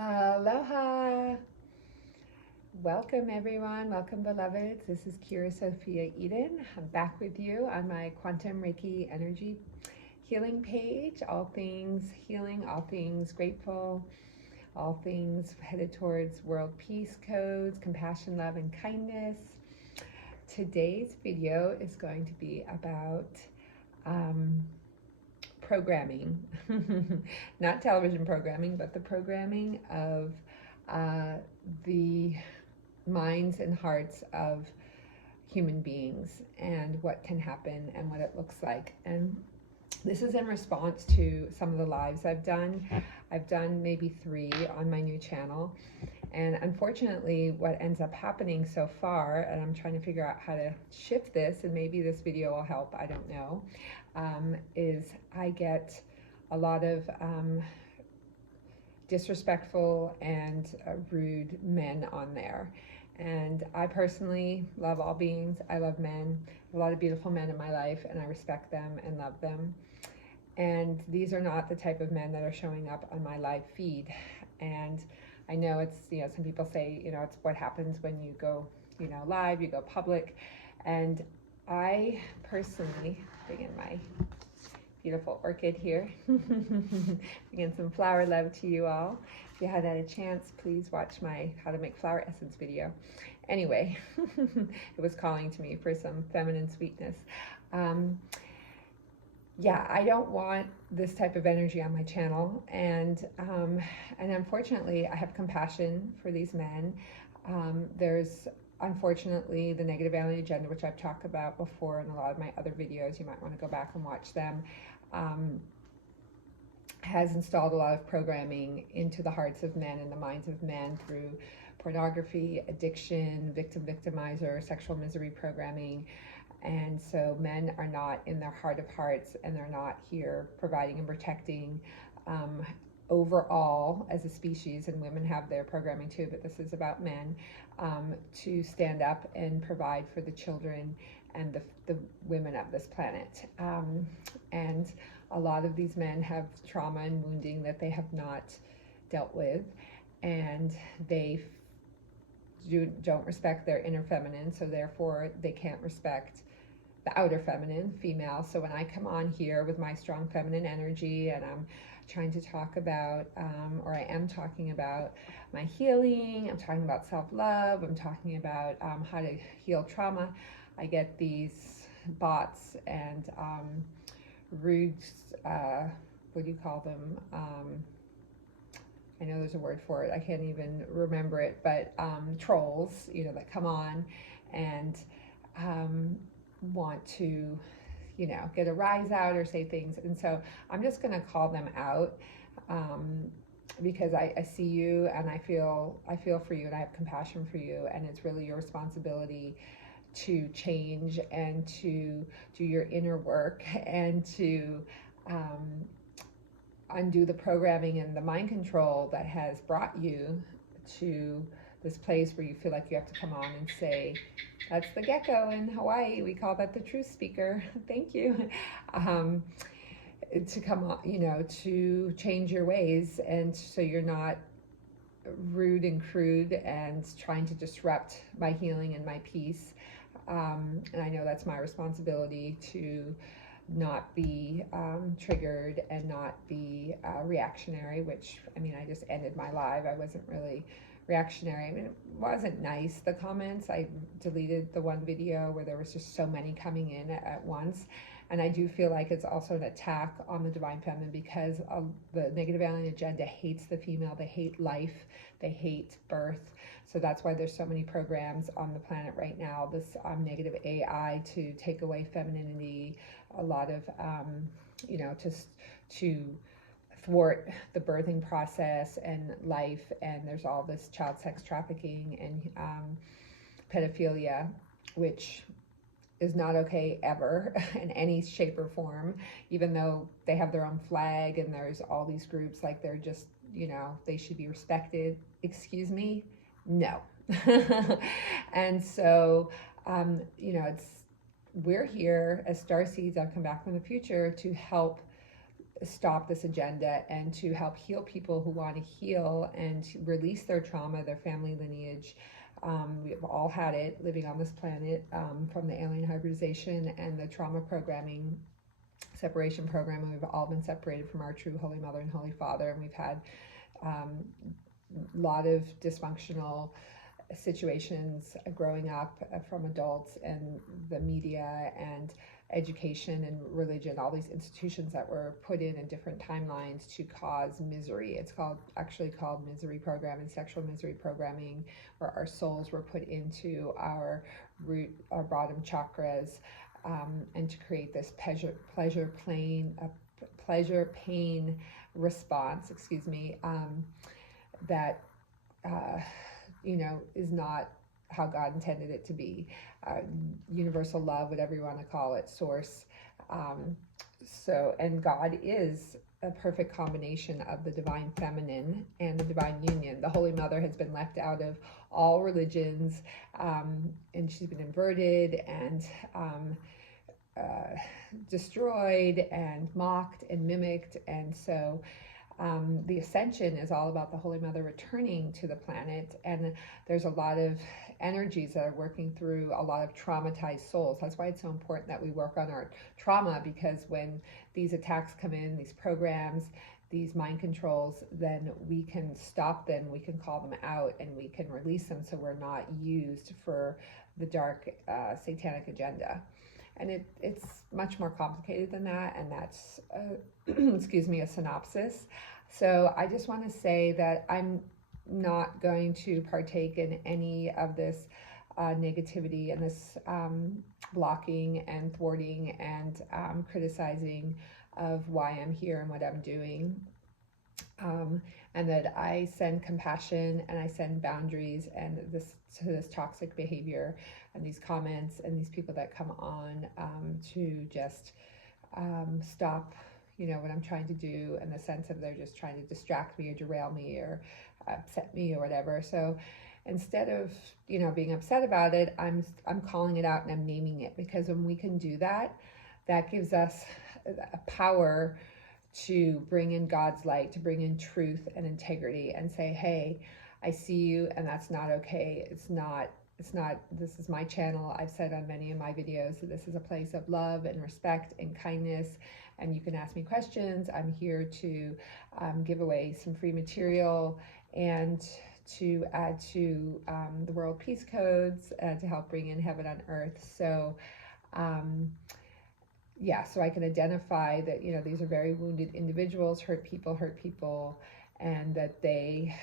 Aloha! Welcome everyone, welcome beloveds. This is Kira Sophia Eden. I'm back with you on my Quantum Reiki Energy Healing page. All things healing, all things grateful, all things headed towards world peace codes, compassion, love, and kindness. Today's video is going to be about programming, not television programming, but the programming of the minds and hearts of human beings and what can happen and what it looks like. And this is in response to some of the lives I've done. I've done maybe 3 on my new channel. And unfortunately, what ends up happening so far, and I'm trying to figure out how to shift this, and maybe this video will help, I don't know, is I get a lot of disrespectful and rude men on there. And I personally love all beings. I love men. I have a lot of beautiful men in my life, and I respect them and love them. And these are not the type of men that are showing up on my live feed. And I know it's, some people say, it's what happens when you go, live, you go public. And I personally, bring in my beautiful orchid here, bringing some flower love to you all. If you haven't had a chance, please watch my how to make flower essence video. Anyway, it was calling to me for some feminine sweetness. Yeah, I don't want this type of energy on my channel, and unfortunately, I have compassion for these men. There's unfortunately the negative alien agenda, which I've talked about before in a lot of my other videos. You might want to go back and watch them. Has installed a lot of programming into the hearts of men and the minds of men through pornography, addiction, victimizer, sexual misery programming. And so men are not in their heart of hearts, and they're not here providing and protecting overall as a species, and women have their programming too, but this is about men, to stand up and provide for the children and the women of this planet. And a lot of these men have trauma and wounding that they have not dealt with, and they don't respect their inner feminine, so therefore they can't respect the outer feminine, female. So when I come on here with my strong feminine energy and I'm trying to talk about, or I am talking about my healing, I'm talking about self-love, I'm talking about how to heal trauma, I get these bots and rude, what do you call them? I know there's a word for it, I can't even remember it, but trolls, that come on and want to, get a rise out or say things. And so I'm just going to call them out because I see you, and I feel for you, and I have compassion for you, and it's really your responsibility to change and to do your inner work and to undo the programming and the mind control that has brought you to this place where you feel like you have to come on and say, that's the gecko in Hawaii, we call that the truth speaker, thank you, to come on, to change your ways, and so you're not rude and crude and trying to disrupt my healing and my peace. And I know that's my responsibility to not be triggered and not be reactionary, which, I just ended my live. I wasn't really reactionary. It wasn't nice, the comments. I deleted the one video where there was just so many coming in at once. And I do feel like it's also an attack on the divine feminine, because the negative alien agenda hates the female. They hate life. They hate birth. So that's why there's so many programs on the planet right now, this negative AI to take away femininity, a lot of, just to thwart the birthing process and life. And there's all this child sex trafficking and pedophilia, which is not okay ever in any shape or form, even though they have their own flag and there's all these groups, like they're just, they should be respected. Excuse me? No. And so, we're here as starseeds. I've come back from the future to help stop this agenda and to help heal people who want to heal and release their trauma, their family lineage. We've all had it living on this planet, from the alien hybridization and the trauma programming separation program, and we've all been separated from our true Holy Mother and Holy Father, and we've had a lot of dysfunctional situations growing up from adults and the media and education and religion, all these institutions that were put in different timelines to cause misery. It's actually called misery programming, sexual misery programming, where our souls were put into our root, our bottom chakras, and to create this pleasure pain response, that is not how God intended it to be. Universal love, whatever you want to call it, source. And God is a perfect combination of the divine feminine and the divine union. The Holy Mother has been left out of all religions, and she's been inverted and destroyed and mocked and mimicked. And so the ascension is all about the Holy Mother returning to the planet, and there's a lot of energies that are working through a lot of traumatized souls. That's why it's so important that we work on our trauma, because when these attacks come in, these programs, these mind controls, then we can stop them, we can call them out, and we can release them so we're not used for the dark satanic agenda. And it's much more complicated than that, and that's, a synopsis. So I just want to say that I'm not going to partake in any of this negativity and this blocking and thwarting and criticizing of why I'm here and what I'm doing. And that I send compassion and I send boundaries and to this toxic behavior and these comments and these people that come on to just stop, what I'm trying to do, in the sense of they're just trying to distract me or derail me or upset me or whatever. So instead of being upset about it, I'm calling it out and I'm naming it, because when we can do that, that gives us a power to bring in God's light, to bring in truth and integrity, and say, hey, I see you, and that's not okay. It's not, this is my channel. I've said on many of my videos that this is a place of love and respect and kindness, and you can ask me questions. I'm here to give away some free material and to add to the World Peace Codes to help bring in heaven on earth. So so I can identify that, these are very wounded individuals, hurt people, and that they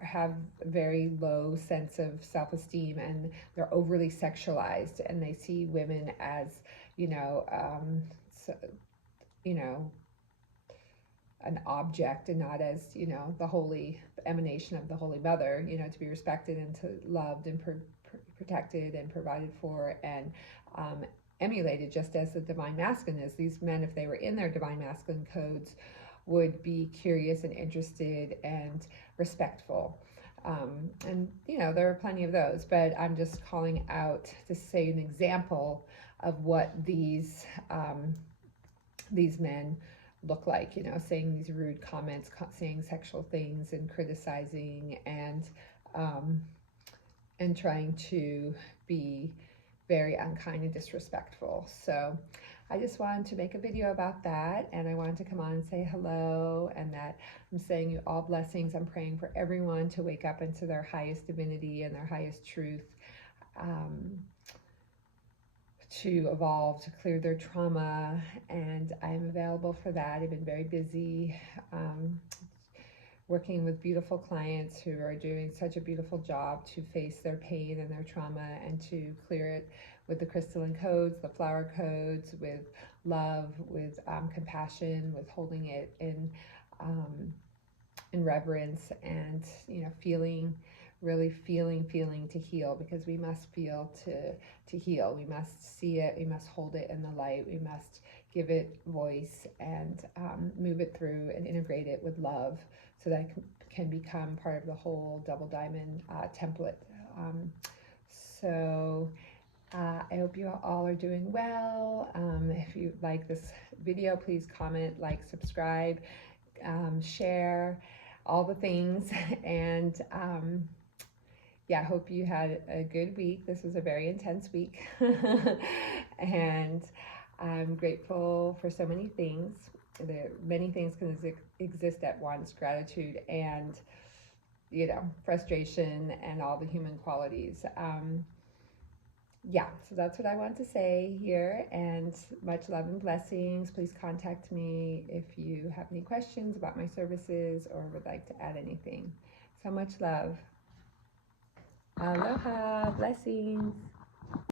have a very low sense of self-esteem, and they're overly sexualized, and they see women as, an object, and not as, the holy emanation of the Holy Mother, to be respected and to loved and protected and provided for and emulated, just as the divine masculine is. These men, if they were in their divine masculine codes, would be curious and interested and respectful. And there are plenty of those, but I'm just calling out to say an example of what these men look like, saying these rude comments, saying sexual things and criticizing and trying to be very unkind and disrespectful. So I just wanted to make a video about that, and I wanted to come on and say hello, and that I'm sending you all blessings. I'm praying for everyone to wake up into their highest divinity and their highest truth, to evolve, to clear their trauma, and I'm available for that. I've been very busy working with beautiful clients who are doing such a beautiful job to face their pain and their trauma and to clear it with the crystalline codes, the flower codes, with love, with compassion, with holding it in reverence, and really feeling to heal, because we must feel to heal. We must see it, we must hold it in the light, we must give it voice and move it through and integrate it with love, so that it can become part of the whole double diamond template. So I hope you all are doing well. If you like this video, please comment, like, subscribe, share, all the things. And yeah, I hope you had a good week. This was a very intense week. And I'm grateful for so many things. Many things can exist at once: gratitude and, frustration and all the human qualities. Yeah, so that's what I want to say here, and much love and blessings. Please contact me if you have any questions about my services or would like to add anything. So much love. Aloha, blessings.